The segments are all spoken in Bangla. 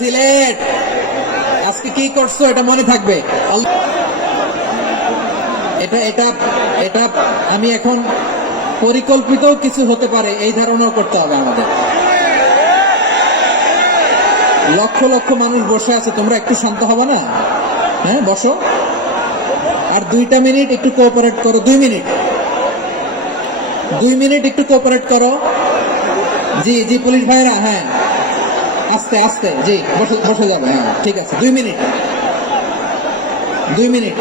সিলেট আজকে কি করছো এটা মনে থাকবে। এটা এটা এটা আমি এখন পরিকল্পিত কিছু হতে পারে এই ধারণাও করতে হবে আমাদের। লক্ষ লক্ষ মানুষ বসে আছে, তোমরা একটু শান্ত হবে না? হ্যাঁ বসো, আর 2টা মিনিট একটু কোঅপারেট করো। 2 মিনিট, 2 মিনিট একটু কোঅপারেট করো। জি জি পুলিশ ভাইরা, হ্যাঁ আস্তে আস্তে, জি বসে বসে যাবে। হ্যাঁ ঠিক আছে, 2 মিনিট, 2 মিনিট।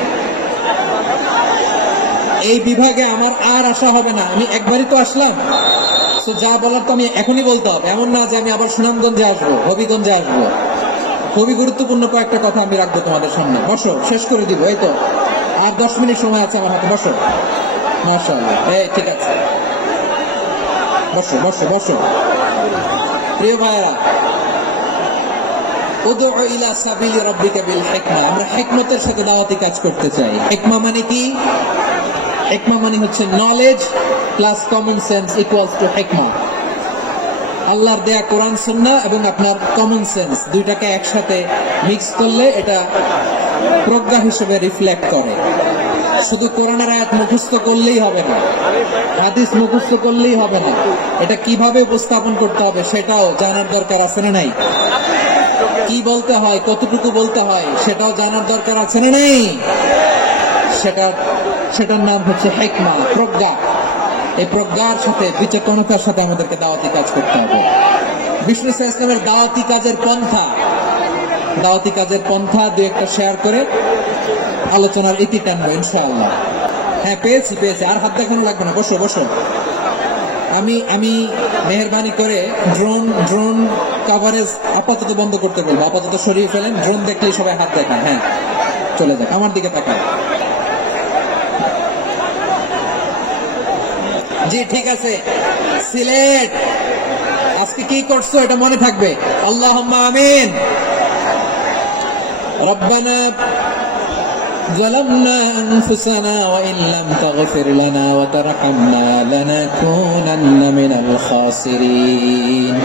এই বিভাগে আমার আর আসা হবে না, আমি একবারই তো আসলাম, তো যা বলার তো আমি এখনই বলতে হবে। এমন না যে আমি আবার সুনামগঞ্জে আসবো, হবিগঞ্জে আসবো। খুবই গুরুত্বপূর্ণ কয়েকটা কথা আমি রাখবো তোমাদের সামনে। বসো, শেষ করে দিব। এই তো আর 10 মিনিট সময় আছে আমার হাতে। বসো, মাশাআল্লাহ, এই ঠিক আছে, বসো বসো বসো। প্রিয় ভাইরা, উদউ ইলা সাবিলি রাব্বিকা বিল হিকমা, আমরা হিকমতের সাথে দাওয়াতি কাজ করতে চাই। হিকমা মানে কি? হিকমা মানে হচ্ছে knowledge plus common sense equals to হিকমা। আল্লাহর দেয়া কোরআন সুন্নাহ এবং আপনার কমন সেন্স দুইটাকে একসাথে মিক্স করলে এটা প্রজ্ঞা হিসেবে রিফ্লেক্ট করে। শুধু কোরআনের আয়াত মুখস্থ করলেই হবে না, হাদিস মুখস্থ করলেই হবে না, এটা কিভাবে উপস্থাপন করতে হবে সেটাও জানার দরকার আছে না নাই? কি বলতে হয়, কতটুকু বলতে হয় সেটাও জানার দরকার আছে না নেই? সেটার নাম হচ্ছে হিকমা, প্রজ্ঞা। এই প্রজ্ঞার সাথে বিচক্ষণতার সাথে আমাদেরকে দাওয়াতি কাজ করতে হবে। বিষ্ণু ইসলামের দাওয়াতি কাজের পন্থা দু একটা শেয়ার করে আলোচনার ইতি টানবো ইনশাআল্লাহ। হ্যাঁ পেয়েছি, আর হাত দেখানো লাগবে না, বসো বসো। আমি মেহেরবানি করে ড্রোন কভারেজ আপাতত বন্ধ করতে বলবো, আপাতত সরিয়ে ফেলেন। ড্রোন দেখলেই সবাই হাত দেখায়, হ্যাঁ চলে যাক, আমার দিকে তাকায়। জি ঠিক আছে। সিলেট আজকে কি করছো এটা মনে থাকবে। আল্লাহুম্মা আমিন। রব্বানা ظلمنا أنفسنا وإن لم تغفر لنا وترحمنا لنكونن من الخاسرين